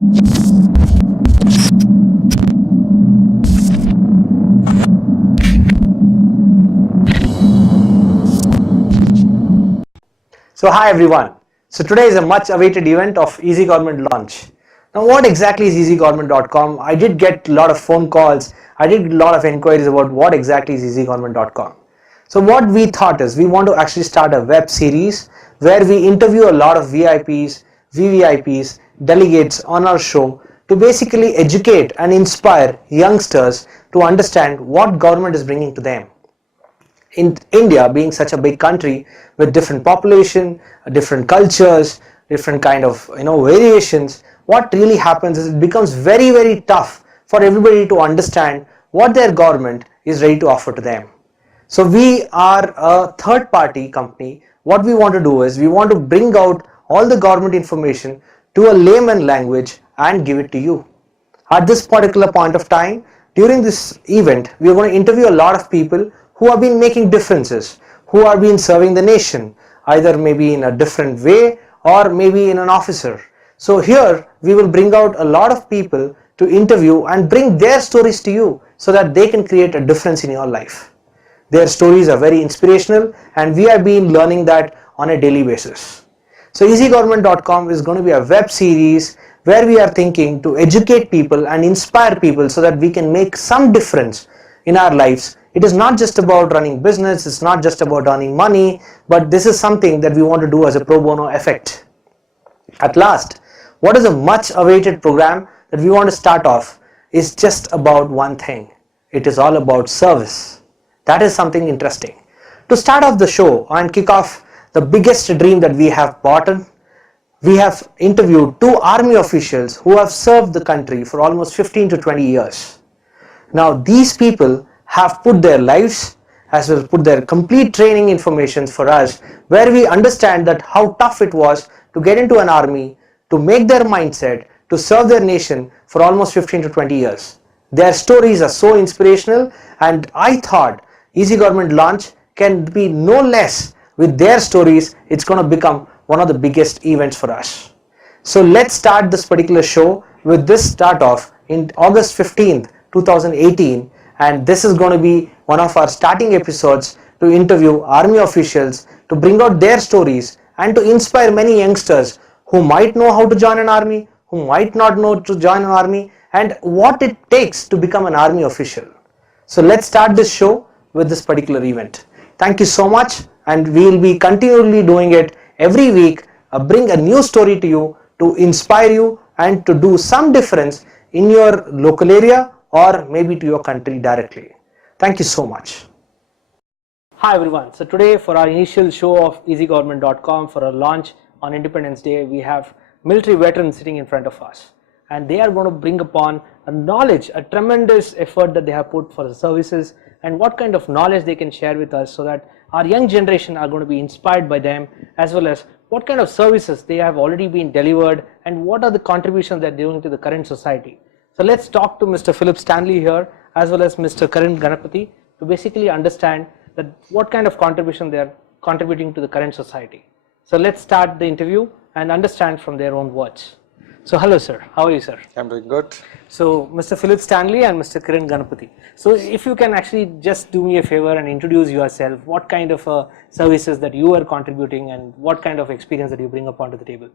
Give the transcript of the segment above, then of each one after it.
So hi everyone. So today is a much awaited event of EasyGovt launch. Now what exactly is EasyGovt.com? I did get a lot of phone calls. I did a lot of inquiries about what exactly is EasyGovt.com. So what we thought is we want to actually start a web series where we interview a lot of VIPs, VVIPs, delegates on our show to basically educate and inspire youngsters to understand what government is bringing to them. In India being such a big country with different population, different cultures, different kind of variations, what really happens is it becomes very tough for everybody to understand what their government is ready to offer to them. So we are a third party company. What we want to do is we want to bring out all the government information to a layman language and give it to you. At this particular point of time, during this event, we are going to interview a lot of people who have been making differences, who have been serving the nation, either maybe in a different way or maybe in an officer. So here we will bring out a lot of people to interview and bring their stories to you so that they can create a difference in your life. Their stories are very inspirational and we have been learning that on a daily basis. So EasyGovt.com is going to be a web series where we are thinking to educate people and inspire people so that we can make some difference in our lives. It is not just about running business, it's not just about earning money, but this is something that we want to do as a pro bono effect. At last, what is a much awaited program that we want to start off is just about one thing. It is all about service. That is something interesting. To start off the show and kick off the biggest dream that we have bought in, we have interviewed two army officials who have served the country for almost 15 to 20 years. Now these people have put their lives as well as put their complete training information for us, where we understand that how tough it was to get into an army, to make their mindset, to serve their nation for almost 15 to 20 years. Their stories are so inspirational and I thought EasyGovt launch can be no less with their stories. It's going to become one of the biggest events for us. So let's start this particular show with this start off in August 15th, 2018. And this is going to be one of our starting episodes to interview army officials to bring out their stories and to inspire many youngsters who might know how to join an army, who might not know to join an army, and what it takes to become an army official. So let's start this show with this particular event. Thank you so much, and we will be continually doing it every week, bring a new story to you to inspire you and to do some difference in your local area or maybe to your country directly. Thank you so much. Hi everyone. So today for our initial show of EasyGovt.com for a launch on Independence Day, we have military veterans sitting in front of us. And they are going to bring upon a knowledge, a tremendous effort that they have put for the services and what kind of knowledge they can share with us so that our young generation are going to be inspired by them, as well as what kind of services they have already been delivered and what are the contributions they're doing to the current society. So let's talk to Mr. Philip Stanley here as well as Mr. Kiran Ganapathy to basically understand that what kind of contribution they are contributing to the current society. So let's start the interview and understand from their own words. So hello sir, how are you sir? I'm doing good. So Mr. Philip Stanley and Mr. Kiran Ganapathy. So if you can actually just do me a favor and introduce yourself, what kind of services that you are contributing and what kind of experience that you bring upon to the table?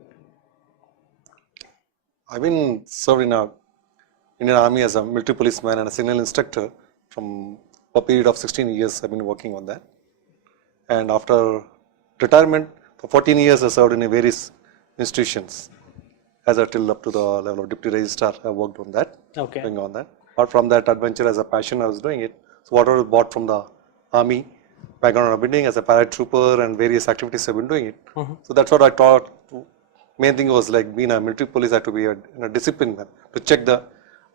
I've been serving in Indian Army as a military policeman and a signal instructor from a period of 16 years. I've been working on that. And after retirement, for 14 years I served in various institutions. As till up to the level of deputy registrar, I worked on that, doing on that. Apart from that adventure as a passion, I was doing it. So whatever was bought from the army, background of building as a paratrooper and various activities, I've been doing it. So that's what I thought. Main thing was like being a military police, I had to be in a discipline man, to check the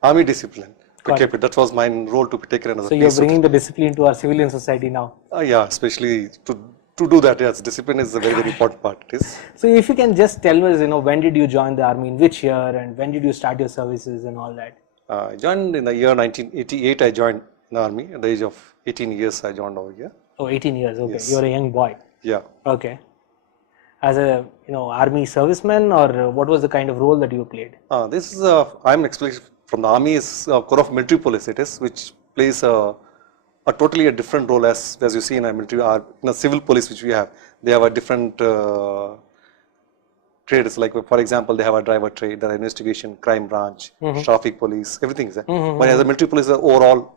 army discipline. To keep it. That was my role to be taken as a So you're bringing the discipline to our civilian society now. Yeah, especially to do that, yes, discipline is a very important part. It is. So if you can just tell us, when did you join the army, in which year, and when did you start your services and all that? I joined in the year 1988. I joined the army at the age of 18 years. I joined over here. Oh, 18 years. Okay, Yes. you're a young boy. Yeah. Okay. as a army serviceman, or what was the kind of role that you played? This is I'm explaining from the army is Corps of Military Police. It is which plays a totally a different role as you see in a military in a civil police which we have. They have a different trades, like for example they have a driver trade, there are investigation, crime branch, traffic police, everything is there. But as a military police, overall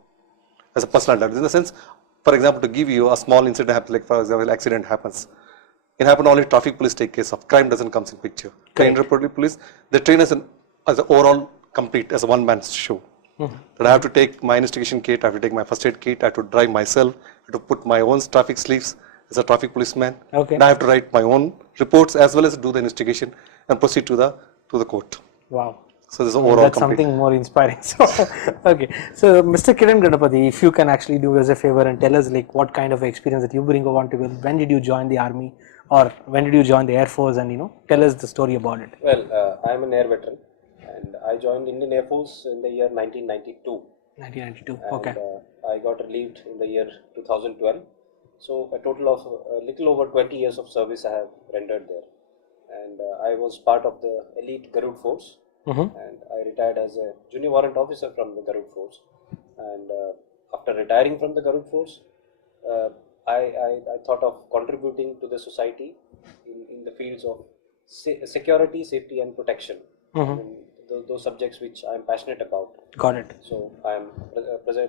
as a personal director, in the sense, for example, to give you a small incident happens, like for example accident happens, it happens only traffic police take case of, crime doesn't comes in picture. The inter police, they train as an overall complete as a one man show. That I have to take my investigation kit, I have to take my first aid kit, I have to drive myself, I have to put my own traffic sleeves as a traffic policeman. Okay. And I have to write my own reports as well as do the investigation and proceed to the court. Wow. So this is overall That's complete. something more inspiring. So, okay. So, Mr. Kiran Ganapathy, if you can actually do us a favor and tell us like what kind of experience that you bring over to, when did you join the army, or when did you join the Air Force, and tell us the story about it. Well, I'm an air veteran, and I joined Indian Air Force in the year 1992. 1992. And, Okay. I got relieved in the year 2012. So a total of a little over 20 years of service I have rendered there, and I was part of the elite Garud Force. And I retired as a junior warrant officer from the Garud Force. And after retiring from the Garud Force, I thought of contributing to the society in the fields of security, safety, and protection. I mean, those subjects which I am passionate about. Got it. So I am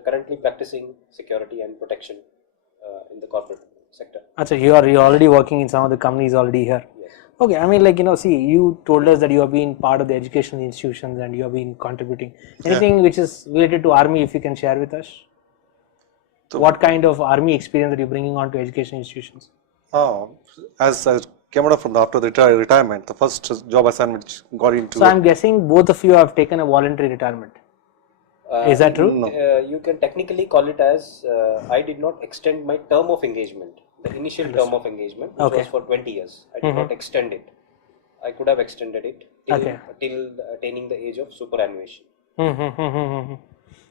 currently practicing security and protection in the corporate sector. Achha, you're already working in some of the companies already here. Yes. Okay, I mean, like, see, you told us that you have been part of the educational institutions and you have been contributing. Anything which is related to army, if you can share with us? So, what kind of army experience are you bringing on to education institutions? As I came out from after the retirement, the first job assignment which got into. So, I'm guessing both of you have taken a voluntary retirement. Is that true? No. You can technically call it as I did not extend my term of engagement. The initial term of engagement, which was for 20 years. I did not extend it. I could have extended it till attaining the age of superannuation.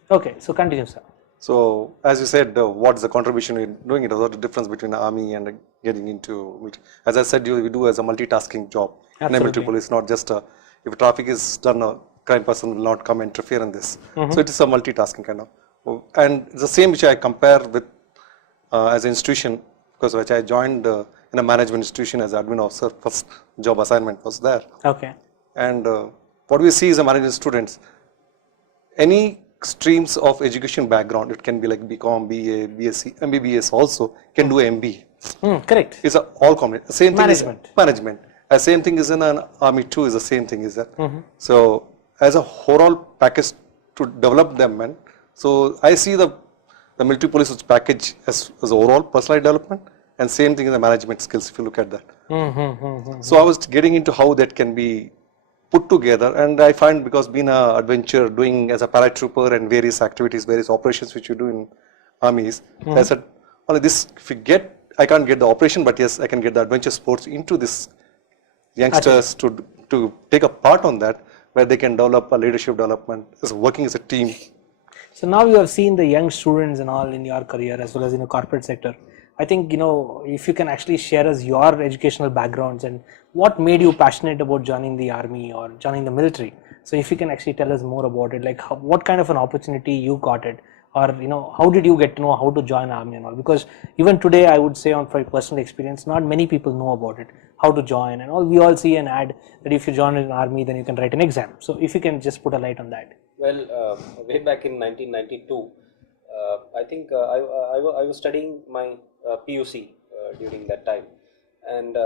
Okay, so continue, sir. So, as you said, what's the contribution in doing it? What's the difference between the army and getting into military? As I said, we do as a multitasking job. In a military police, not just if traffic is done, a crime person will not come interfere in this. So, it is a multitasking kind of. And it's the same which I compare with as an institution, because which I joined in a management institution as admin officer. First job assignment was there. Okay. And what we see is a management students, any streams of education background, it can be like BCom, BA, BSc, MBBS also can do MBA. Correct. It's all combination. Same thing Management. is management. The same thing is in an army too. Is the same thing is that. So as a overall package to develop them, and so I see the military police package as overall personal development, and same thing in the management skills. If you look at that. So I was getting into how that can be put together, and I find because being an adventure, doing as a paratrooper and various activities, various operations which you do in armies, I said, only this, if you get, I can't get the operation, but yes, I can get the adventure sports into this youngsters to take a part on that, where they can develop a leadership development, as working as a team. So now you have seen the young students and all in your career as well as in the corporate sector. I think, if you can actually share us your educational backgrounds and what made you passionate about joining the army or joining the military. So if you can actually tell us more about it, like what kind of an opportunity you got it, or how did you get to know how to join army and all? Because even today, I would say on my personal experience, not many people know about it, how to join and all. We all see an ad that if you join an army, then you can write an exam. So if you can just put a light on that. Well, way back in 1992, I think I was studying my PUC during that time, and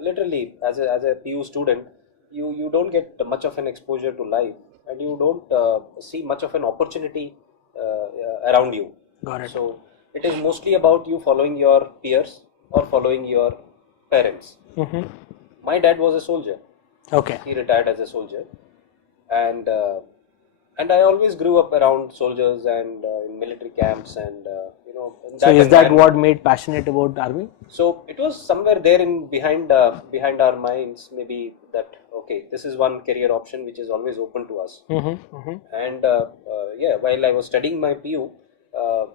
literally as a PU student, you don't get much of an exposure to life, and you don't see much of an opportunity around you. Got it. So it is mostly about you following your peers or following your parents. My dad was a soldier. Okay. He retired as a soldier, and I always grew up around soldiers and in military camps, and in So is that what made passionate about army? So it was somewhere there in behind our minds, maybe that okay, this is one career option which is always open to us. And while I was studying my PU,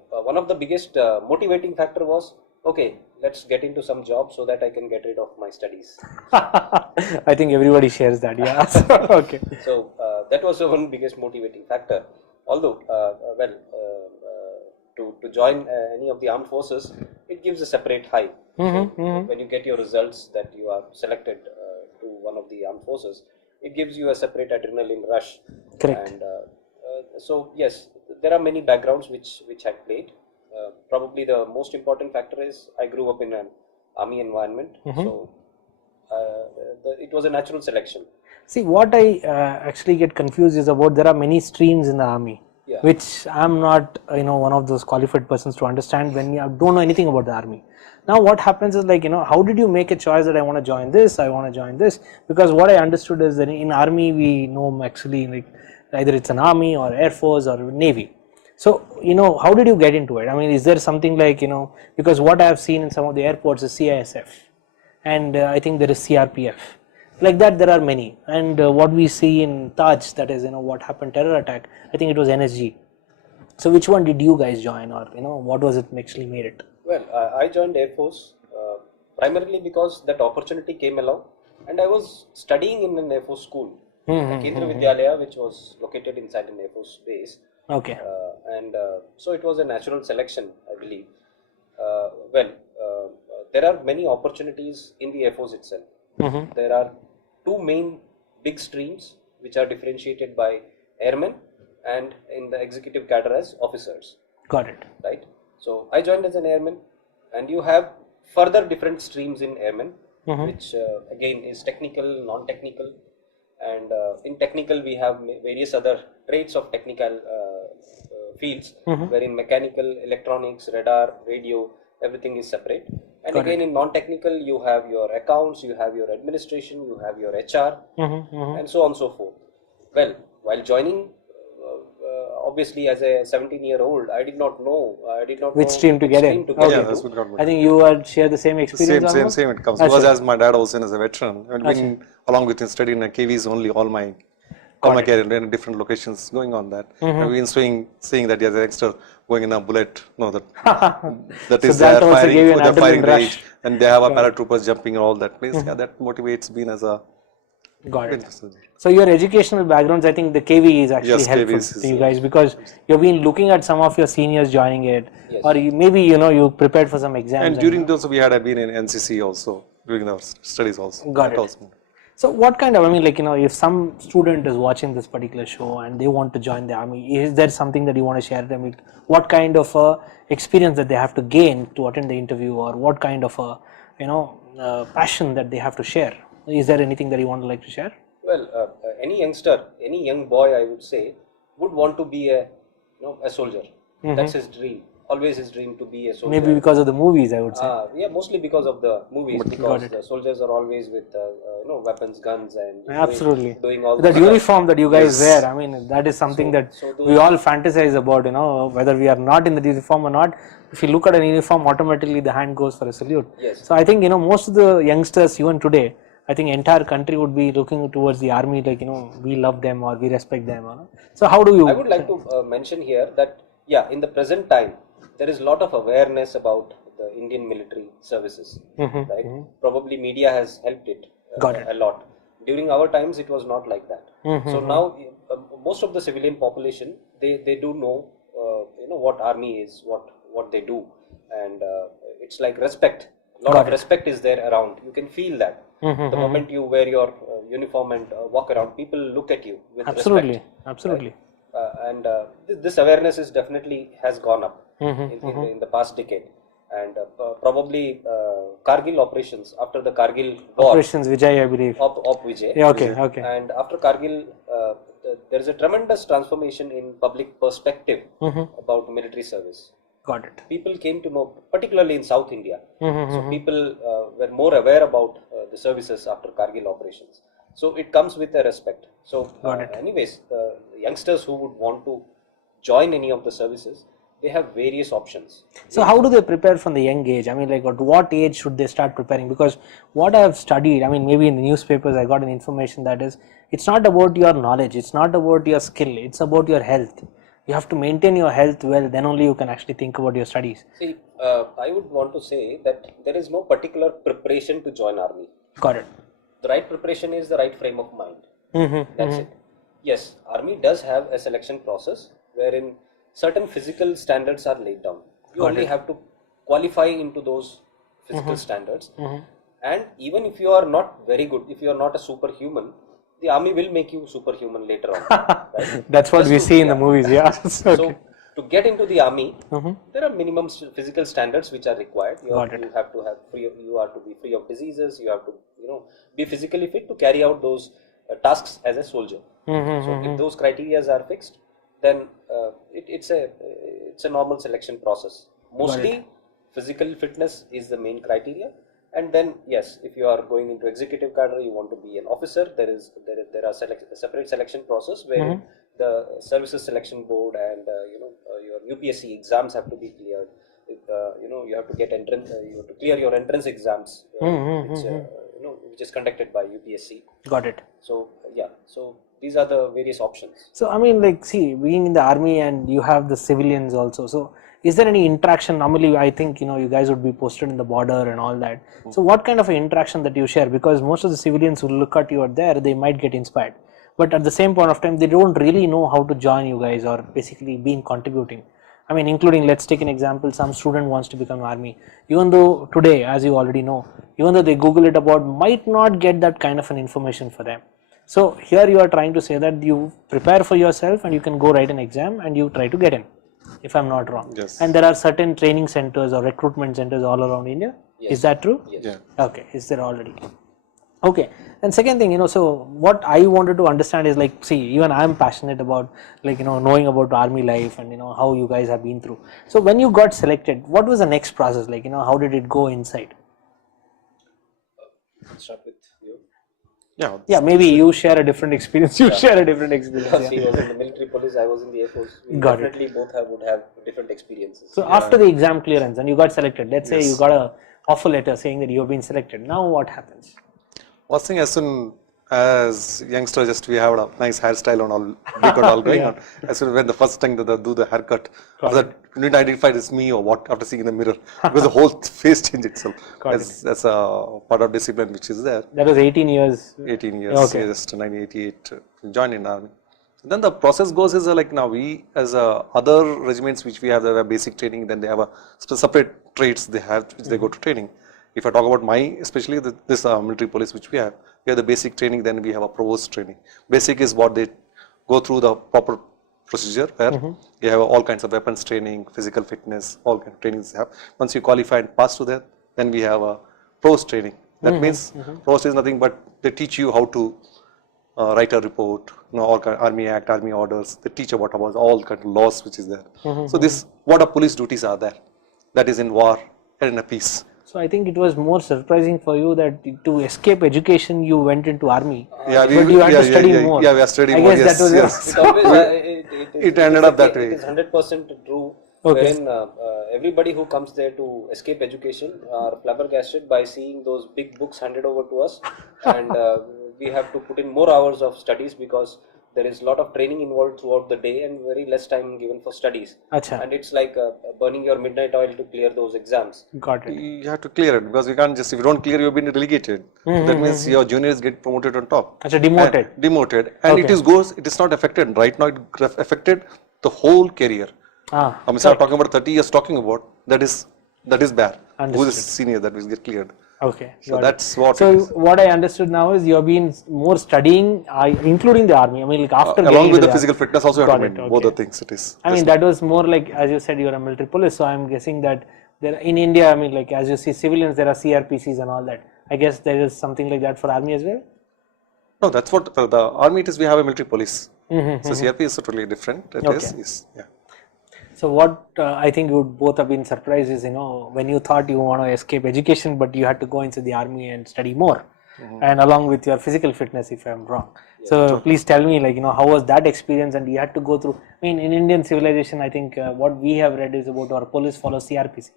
one of the biggest motivating factor was okay, let's get into some job so that I can get rid of my studies. I think everybody shares that. Yeah. Okay. So that was the one biggest motivating factor. Although, to join any of the armed forces, it gives a separate high. When you get your results that you are selected to one of the armed forces, it gives you a separate adrenaline rush. Correct. And so yes, there are many backgrounds which I played. Probably the most important factor is I grew up in an army environment, so it was a natural selection. See, what I actually get confused is about there are many streams in the army, which I'm not, one of those qualified persons to understand when you don't know anything about the army. Now, what happens is like, how did you make a choice that I want to join this, I want to join this? Because what I understood is that in army, we know actually like either it's an army or air force or navy. So, how did you get into it? I mean, is there something like, because what I have seen in some of the airports is CISF, and I think there is CRPF. Like that, there are many. And what we see in Taj, that is, what happened, terror attack, I think it was NSG. So, which one did you guys join, or, what was it actually made it? Well, I joined Air Force primarily because that opportunity came along, and I was studying in an Air Force school, Kendra Vidyalaya, which was located inside an Air Force base. Okay. So it was a natural selection, I believe. There are many opportunities in the Air Force itself. There are two main big streams which are differentiated by airmen and in the executive cadre as officers. Got it. Right. So I joined as an airman, and you have further different streams in airmen, which again is technical, non-technical, and in technical we have various other traits of technical fields, wherein mechanical, electronics, radar, radio, everything is separate. And again in non-technical you have your accounts, you have your administration, you have your HR, and so on and so forth. Well, while joining, obviously as a 17-year-old, I did not know which stream to get in. Yeah, that's what got me. I think you would share the same experience. Same. It comes because as my dad was in as a veteran, and been along with him studying in KVs only all my career in different locations going on that. And we've been seeing that as a youngster going in a bullet, that is that also firing gave you for an the firing adrenaline range, and they have a paratroopers jumping and all that place. Yeah, that motivates being as a. Got it. So your educational backgrounds, I think the KV is actually helpful to you guys, because you've been looking at some of your seniors joining it, or maybe you prepared for some exams. And during those we had been in NCC also during our studies also. Got it. Also. So what kind of, if some student is watching this particular show and they want to join the army, is there something that you want to share with them? What kind of experience that they have to gain to attend the interview, or what kind of passion that they have to share? Is there anything that you want to like to share? Well, any youngster, any young boy, I would say, would want to be a soldier. That's his dream. Always his dream to be a soldier. Maybe because of the movies, I would say. Yeah, mostly because of the movies. Because the soldiers are always with weapons, guns, and absolutely doing all that uniform that you guys wear. I mean, that is something that we all fantasize about. Whether we are not in the uniform or not. If you look at an uniform, automatically the hand goes for a salute. Yes. So I think most of the youngsters, even today, I think entire country would be looking towards the army like, we love them or we respect them. So how do you... I would like to mention here that, in the present time, there is a lot of awareness about the Indian military services, right? Probably media has helped it, a lot. During our times, it was not like that. So now, most of the civilian population, they do know, what army is, what they do. And it's like respect. A lot of respect is there around. You can feel that. The moment you wear your uniform and walk around, people look at you with respect. Absolutely. And this awareness is definitely has gone up in the past decade. And probably Kargil operations, after the Kargil war. Operations Vijay, I believe. Op Vijay. Yeah, okay. And after Kargil, there is a tremendous transformation in public perspective about military service. Got it. People came to know, particularly in South India. So people were more aware about the services after Kargil operations. So it comes with a respect. So anyways, the youngsters who would want to join any of the services, they have various options. So how do they prepare from the young age? I mean, like at what age should they start preparing? Because what I have studied, I mean, maybe in the newspapers I got an information that is, it's not about your knowledge, it's not about your skill, it's about your health. You have to maintain your health well, then only you can actually think about your studies. See, I would want to say that there is no particular preparation to join army. Got it. The right preparation is the right frame of mind. That's it. Yes, army does have a selection process wherein certain physical standards are laid down. You only have to qualify into those physical standards. And even if you are not very good, if you are not a superhuman, the army will make you superhuman later on. Right? That's what we see in the movies, yeah. So to get into the army, there are minimum physical standards which are required. You have to have you are to be free of diseases. You have to be physically fit to carry out those tasks as a soldier. So if those criteria are fixed, then it's a normal selection process. Mostly physical fitness is the main criteria. And then yes, if you are going into executive cadre, you want to be an officer. There are a separate selection process where the services selection board and your UPSC exams have to be cleared. You have to get entrance. You have to clear your entrance exams, which is conducted by UPSC. Got it. So so these are the various options. So I mean, like, see, being in the army and you have the civilians also. So is there any interaction? Normally, I think you guys would be posted in the border and all that. So what kind of an interaction that you share? Because most of the civilians who look at you out there, they might get inspired, but at the same point of time, they don't really know how to join you guys or basically be contributing. I mean, including, let's take an example, some student wants to become army. Even though today, as you already know, even though they Google it about, might not get that kind of an information for them. So here you are trying to say that you prepare for yourself and you can go write an exam and you try to get in, if I'm not wrong. Yes. And there are certain training centers or recruitment centers all around India. Yes. Is that true? Yes. Yeah. Okay. Is there already? Okay. And second thing, so what I wanted to understand is, like, see, even I'm passionate about, like, knowing about army life and, how you guys have been through. So when you got selected, what was the next process? Like, how did it go inside? Start with you. Yeah, maybe you share a different experience. Share a different experience. Because he was in the military police, I was in the Air Force. We definitely both would have different experiences. So after the exam clearance and you got selected, let's say you got a offer letter saying that you have been selected. Now what happens? First thing, as soon as youngster, just we have a nice hairstyle and all, big and all going on. As soon as when the first time they do the haircut, that you need to identify it's me or what after seeing in the mirror, because the whole face change itself. That's a part of discipline which is there. That was 18 years. 18 years, just 1988, joined in army. Then the process goes is like now we as other regiments which we have the basic training, then they have a separate trades they have which they go to training. If I talk about especially this military police which we have the basic training, then we have a provost training. Basic is what they go through the proper procedure where you have all kinds of weapons training, physical fitness, all kinds of trainings they have. Once you qualify and pass to that, then we have a provost training. That means provost is nothing but they teach you how to write a report, all kind of Army Act, Army orders. They teach about all kind of laws which is there. So this what a police duties are there. That is in war and in a peace. So I think it was more surprising for you that to escape education you went into army. Yeah, but you had to study more. Yeah, we are studying more. I guess that was It always it ended up that way. It is 100% true. Wherein everybody who comes there to escape education are flabbergasted by seeing those big books handed over to us, and we have to put in more hours of studies because there is a lot of training involved throughout the day and very less time given for studies. Achha. And it's like burning your midnight oil to clear those exams. Got it. You have to clear it because you can't just, if you don't clear, you've been relegated. That means your juniors get promoted on top. Achha, demoted. Demoted. And it is not affected. Right now, it affected the whole career. I'm talking about 30 years talking about, that is bad. Who is senior that will get cleared. Okay. So that's what. So what I understood now is you have been more studying, including the army. I mean, like after along with the physical fitness, also you have to maintain both the things. It is. I mean, that was more like, as you said, you are a military police. So I'm guessing that there in India, I mean, like as you see civilians, there are CRPCs and all that. I guess there is something like that for army as well. No, that's what for the army it is. We have a military police. So CRP is totally different. It is. Yeah. So what I think you would both have been surprised is, when you thought you want to escape education, but you had to go into the army and study more, and along with your physical fitness, if I'm wrong. Yeah, so please tell me, like, how was that experience, and you had to go through. I mean, in Indian civilization, I think what we have read is about our police follows CRPC.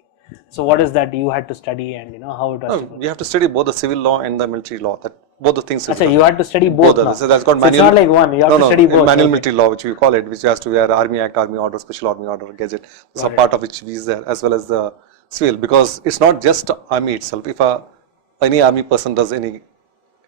So what is that you had to study, and how it was? You have to study both the civil law and the military law. That both the things. So you had to study both. So that's called manual. It's not like one. You have to study both. Manual military law, which we call it, which has to be Army Act, Army Order, Special Army Order, Gazette. So part of which is there, as well as the civil, because it's not just army itself. If any army person does any,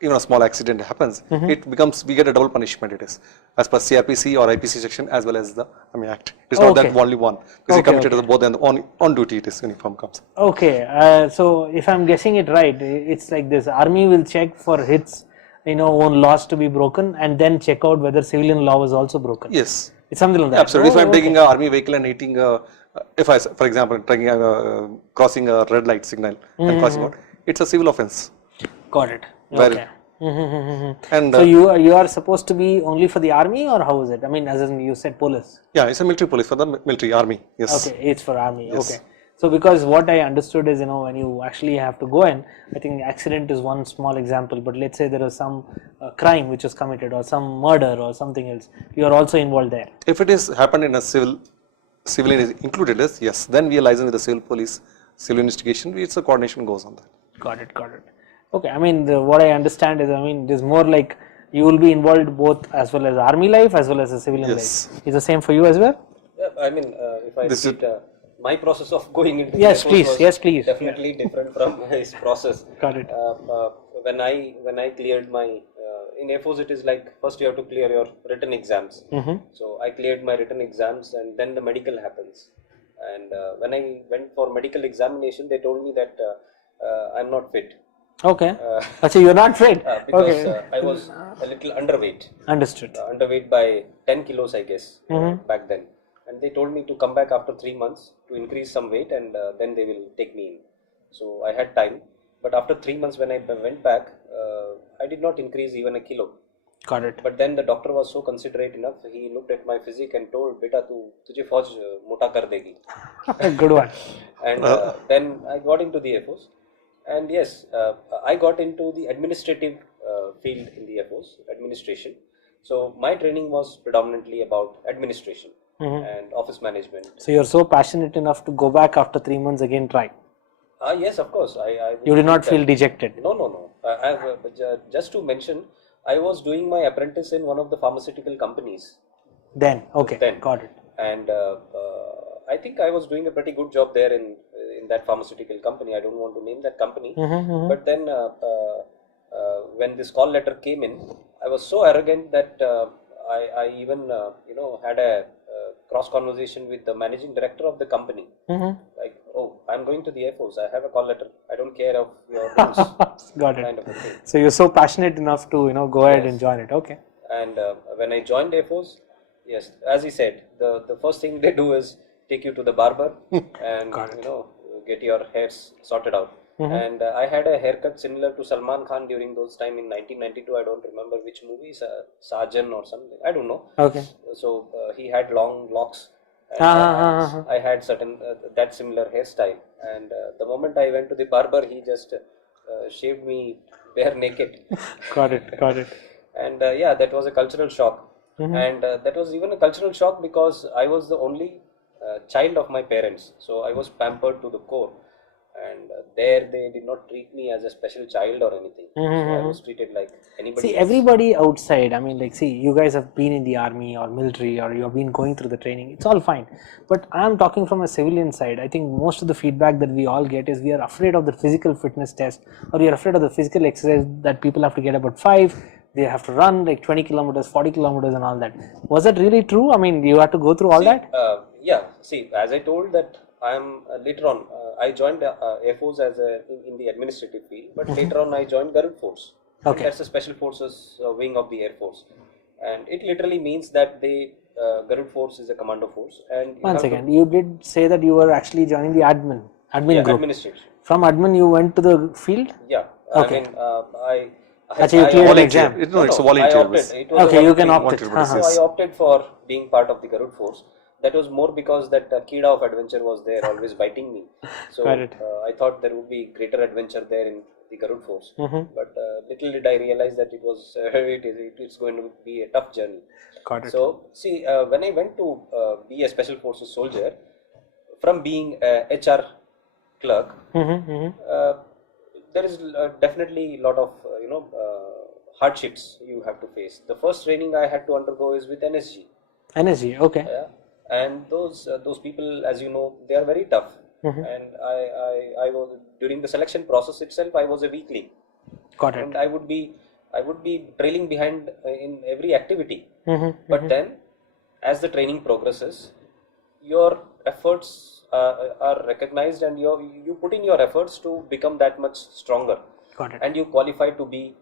even a small accident happens, it becomes, we get a double punishment. It is as per CRPC or IPC section as well as the Army Act. It's not that only one, because you committed to both, and on duty it is uniform comes. Okay, so if I'm guessing it right, it's like this: army will check for hits, own laws to be broken, and then check out whether civilian law was also broken. Yes. It's something like that. Absolutely. If I'm taking an army vehicle and hitting, if I, for example, crossing a red light signal and crossing out, it's a civil offense. Got it. Well, Okay. And So you are supposed to be only for the army, or how is it? I mean, as in you said police. yeah, it's a military police for the military army. Yes. Okay, it's for army. Yes. Okay. So because what I understood is, when you actually have to go in, I think accident is one small example, but let's say there is some crime which is committed, or some murder or something else, you are also involved there. If it is happened in a civilian is included as, yes, then we are liaising with the civil police, civil investigation, it's a coordination goes on that. Got it. Okay, I mean, what I understand is, it is more like you will be involved both as well as army life as well as the civilian Yes. life. Is the same for you as well? Yeah, I mean, if I This repeat, my process of going into Yes, the please. was Yes, please. definitely different from his process. Got it. When I cleared my in Air Force, it is like first you have to clear your written exams. So I cleared my written exams, and then the medical happens. And when I went for medical examination, they told me that I'm not fit. Okay. So you're not fit. Because Okay. I was a little underweight. Understood. Underweight by 10 kilos, I guess, back then. And they told me to come back after 3 months to increase some weight, and then they will take me in. So I had time. But after 3 months, when I went back, I did not increase even a kilo. Got it. But then the doctor was so considerate enough. He looked at my physique and told, "Beta, tujhe fauj mota kar degi." Good one. And then I got into the Air Force. And yes, I got into the administrative field in the Air Force, administration. So my training was predominantly about administration and office management. So you're so passionate enough to go back after 3 months again, try. Yes, of course. You did not feel dejected. No. Just to mention, I was doing my apprentice in one of the pharmaceutical companies. Then, okay, got it. And I think I was doing a pretty good job there in that pharmaceutical company. I don't want to name that company. But then when this call letter came in, I was so arrogant that I even had a cross conversation with the managing director of the company. Like, oh, I'm going to the Air Force. I have a call letter. I don't care of your rules. Got it. Kind of a thing. So you're so passionate enough to go ahead and join it. Okay. And when I joined Air Force, yes, as he said, the first thing they do is take you to the barber and get your hairs sorted out. And I had a haircut similar to Salman Khan during those time in 1992. I don't remember which movie, Sajan or something. I don't know. Okay. So he had long locks. And, I had certain that similar hairstyle. And the moment I went to the barber, he just shaved me bare naked. Got it. And yeah, that was a cultural shock. And that was even a cultural shock because I was the only child of my parents. So I was pampered to the core. And there they did not treat me as a special child or anything. So I was treated like anybody See, else. everybody outside, I mean, like, see, you guys have been in the army or military, or you have been going through the training. It's all fine. But I'm talking from a civilian side. I think most of the feedback that we all get is we are afraid of the physical fitness test, or we are afraid of the physical exercise that people have to get about 5. They have to run like 20 kilometers, 40 kilometers and all that. Was that really true? I mean, you had to go through all that? Yeah. See, as I told that I am later on, I joined Air Force as in the administrative field, but later on I joined Garud Force. Okay. That's the Special Forces wing of the Air Force. And it literally means that Garud Force is a commando force. And One second, you did say that you were actually joining the admin group. Administration. From admin you went to the field? Yeah. Okay. I mean, Actually, you cleared the exam. No, it's a volunteer. I opted. It was Okay, a you can voluntary. opt it. So I opted for being part of the Garud Force. That was more because that Kida of adventure was there, always biting me. So I thought there would be greater adventure there in the Garud Force. But little did I realize that it was it's going to be a tough journey. Got it. So see, when I went to be a Special Forces soldier, from being a HR clerk, there is definitely a lot of hardships you have to face. The first training I had to undergo is with NSG. NSG, okay. And those people, as you know, they are very tough. and I was during the selection process itself. I was a weakling, Got it. and I would be trailing behind in every activity. But then, as the training progresses, your efforts are recognized, and you put in your efforts to become that much stronger. Got it. And you qualify to be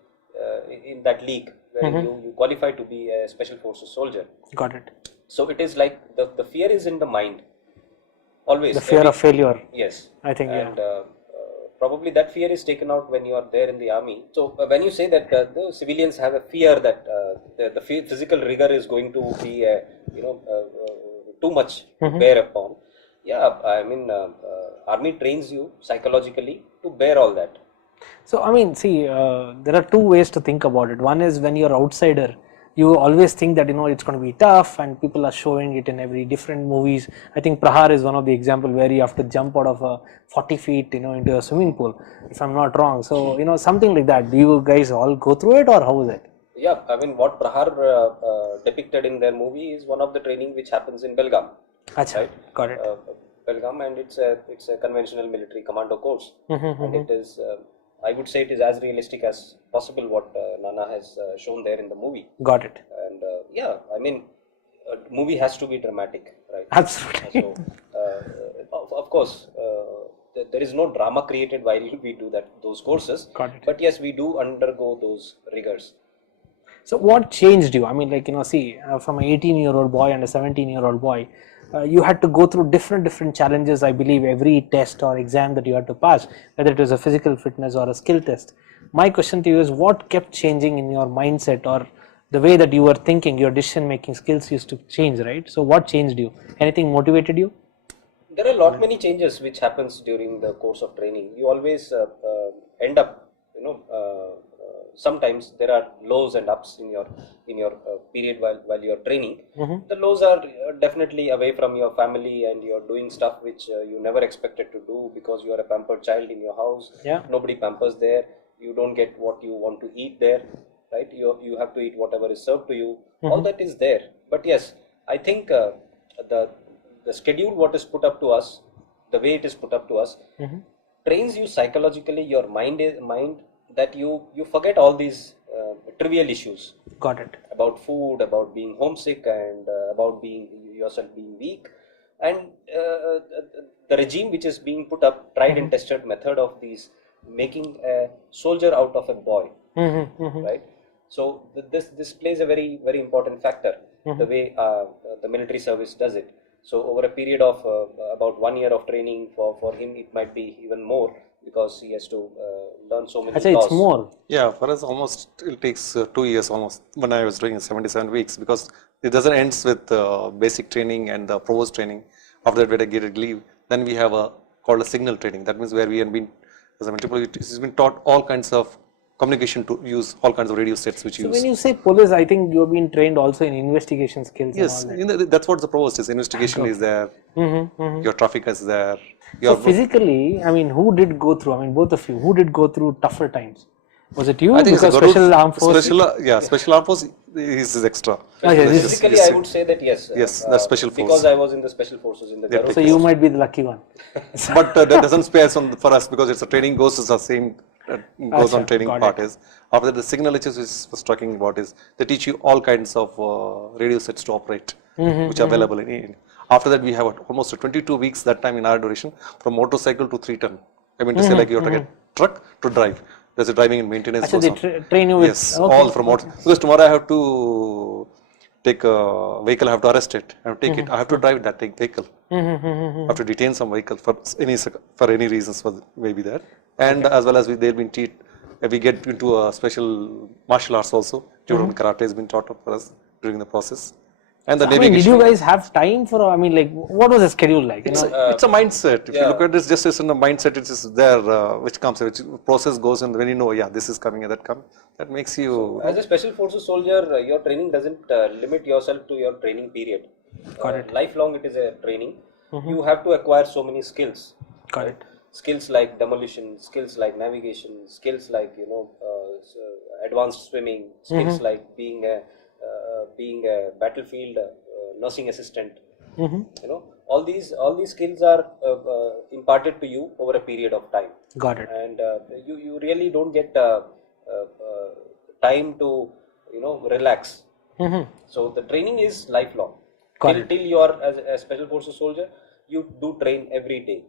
in that league where you qualify to be a special forces soldier. Got it. So it is like the fear is in the mind always. The fear of failure. Yes, I think, and probably that fear is taken out when you are there in the army. So when you say that the civilians have a fear that the physical rigor is going to be too much to bear upon, yeah, I mean army trains you psychologically to bear all that. So, I mean, see, there are two ways to think about it. One is when you're outsider, you always think that, it's going to be tough, and people are showing it in every different movies. I think Prahar is one of the example where you have to jump out of 40 feet, into a swimming pool, if I'm not wrong. So, something like that. Do you guys all go through it, or how is it? Yeah, I mean, what Prahar depicted in their movie is one of the training which happens in Belgaum. Achha, Right? got it. Belgaum, and it's a conventional military commando course, and it is. I would say it is as realistic as possible what Nana has shown there in the movie. Got it. And yeah, I mean, a movie has to be dramatic, right? Absolutely. So, of course, there is no drama created while we do those courses. Got it. But yes, we do undergo those rigors. So what changed you? I mean, see, from an 18-year-old boy and a 17-year-old boy, you had to go through different challenges. I believe every test or exam that you had to pass, whether it was a physical fitness or a skill test. My question to you is, what kept changing in your mindset, or the way that you were thinking? Your decision-making skills used to change, right? So what changed you? Anything motivated you? There are many changes which happens during the course of training. You always end up, sometimes there are lows and ups in your period while you are training. The lows are definitely away from your family, and you're doing stuff which you never expected to do because you are a pampered child in your house. Yeah. Nobody pampers there. You don't get what you want to eat there, right? You have to eat whatever is served to you. All that is there. But yes, I think the schedule what is put up to us, the way it is put up to us, trains you psychologically. Your mind that you forget all these trivial issues. Got it. About food, about being homesick, and about yourself being weak, and the regime which is being put up, tried and tested method of these making a soldier out of a boy, right? So this plays a very very important factor, the way the military service does it. So over a period of about 1 year of training, for him it might be even more, because he has to learn so many I'd say laws. it's more. Yeah, for us almost it takes 2 years almost when I was doing 77 weeks, because it doesn't ends with basic training and the provost training. After that, when I get leave, then we have called a signal training. That means where we have been, as a military, it's been taught all kinds of communication, to use all kinds of radio sets which So use. when you say police, I think you have been trained also in investigation skills. Yes, and all that. that's what the provost is. Investigation is there. Your traffic is there. So Your physically, I mean, who did go through? I mean, both of you, who did go through tougher times? Was it you? I think Because it's a special armed force. Special armed force is extra. Okay, this- Physically, I would say that yes. Yes, that's special force. Because I was in the special forces in the Garud So you might be the lucky one. But that doesn't spare for us, because it's a training goes is the same. Goes on training got part is. After the signal which was talking about is they teach you all kinds of radio sets to operate, which are available in. After that, we have almost 22 weeks that time in our duration, from motorcycle to 3-ton. I mean to say, like you have to get truck to drive. There's a driving and maintenance. So they train you with. Yes, okay. all from motor. Because tomorrow I have to take a vehicle, I have to arrest it, I have to take it, I have to drive that vehicle. I have to detain some vehicle for any reasons, maybe that. And as well as they've been we get into a special martial arts also. Judo and karate has been taught for us during the process. And the I mean, did you guys have time for? I mean, like, what was the schedule like? It's a mindset. If you look at this, just as in the mindset, it is there, which comes, which process goes, and when you know, yeah, this is coming and that comes, that makes you. As a special forces soldier, your training doesn't limit yourself to your training period. Got it. Lifelong, it is a training. You have to acquire so many skills. Got it. Skills like demolition, skills like navigation, skills like advanced swimming, skills like being a battlefield nursing assistant. You know, all these skills are imparted to you over a period of time. Got it. And you really don't get time to relax. So the training is lifelong. Till you are as a special forces soldier, you do train every day.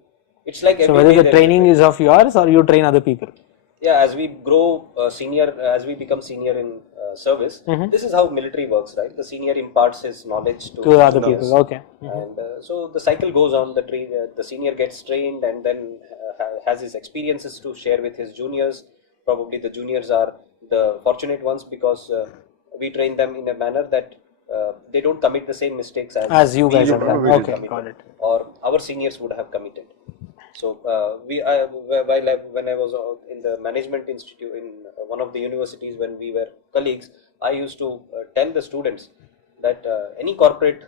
It's like so whether the training is of yours or you train other people. Yeah, as we grow senior, as we become senior in service, this is how military works, right? The senior imparts his knowledge to other people. Okay. And so the cycle goes on. The senior gets trained and then has his experiences to share with his juniors. Probably the juniors are the fortunate ones because we train them in a manner that they don't commit the same mistakes as you guys have done. Okay, committed, got it. or our seniors would have committed. So when I was in the management institute in one of the universities, when we were colleagues, I used to tell the students that any corporate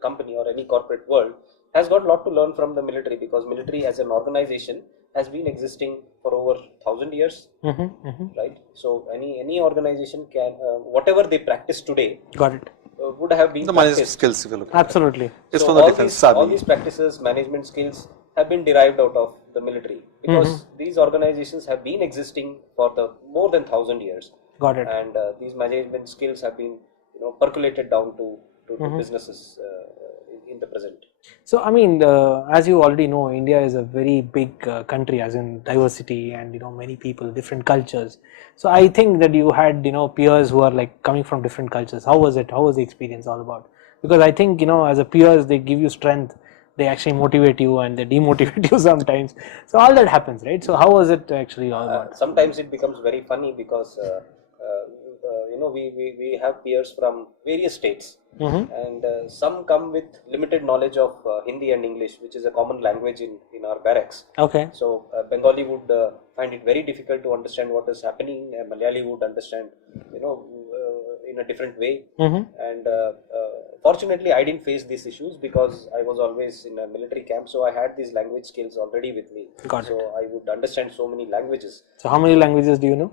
company or any corporate world has got a lot to learn from the military, because military as an organization has been existing for over 1,000 years, right? So any organization can whatever they practice today. Got it. Would have been the management skills, if you look at absolutely. It's so from the defense all these practices, management skills, have been derived out of the military, because these organizations have been existing for the more than 1,000 years. Got it. And these management skills have been percolated down to businesses in the present. So I mean, as you already know, India is a very big country, as in diversity and many people, different cultures. So I think that you had peers who are like coming from different cultures. How was it? How was the experience all about? Because I think as a peers, they give you strength. They actually motivate you and they demotivate you sometimes. So all that happens, right? So how was it actually all about? Sometimes it becomes very funny because we have peers from various states, and some come with limited knowledge of Hindi and English, which is a common language in our barracks. Okay. So Bengali would find it very difficult to understand what is happening. Malayali would understand, in a different way. And fortunately, I didn't face these issues because I was always in a military camp, so I had these language skills already with me. Got so it. I would understand so many languages. So how many languages do you know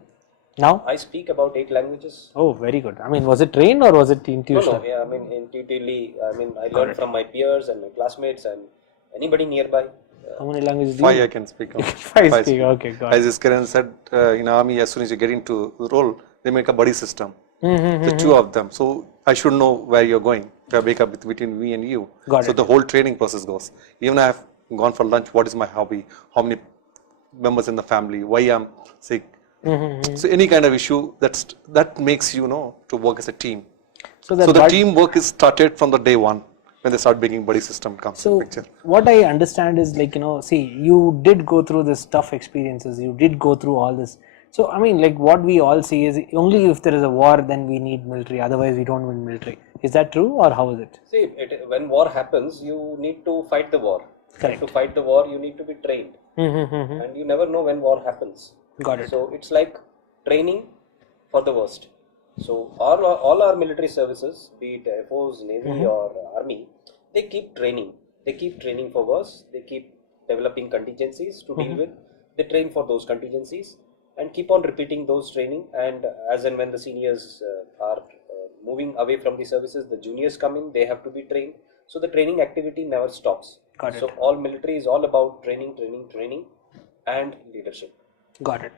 now? I speak about 8 languages. Oh, very good. I mean, was it trained or was it intuition? No, yeah, I mean, intuitively, I learned from my peers and my classmates and anybody nearby. How many languages do 5 you I can speak. Five speak, okay, got it. As Kiran said, in army, as soon as you get into the role, they make a buddy system. The two of them. So I should know where you're going. To wake up between me and you. Got so it. the whole training process goes. Even I have gone for lunch. What is my hobby? How many members in the family? Why I'm sick? So any kind of issue that makes to work as a team. So the teamwork is started from the day one when they start making buddy system comes in picture. What I understand is see, you did go through this tough experiences. You did go through all this. So I mean, what we all see is only if there is a war, then we need military. Otherwise, we don't need military. Is that true, or how is it? See, when war happens, you need to fight the war. Correct. To fight the war, you need to be trained, and you never know when war happens. Got it. So it's like training for the worst. So all our military services, be it Air Force, Navy or Army, they keep training. They keep training for worse. They keep developing contingencies to deal with. They train for those contingencies and keep on repeating those training. And as and when the seniors are moving away from the services, the juniors come in. They have to be trained. So the training activity never stops. Got it. So all military is all about training, and leadership. Got it.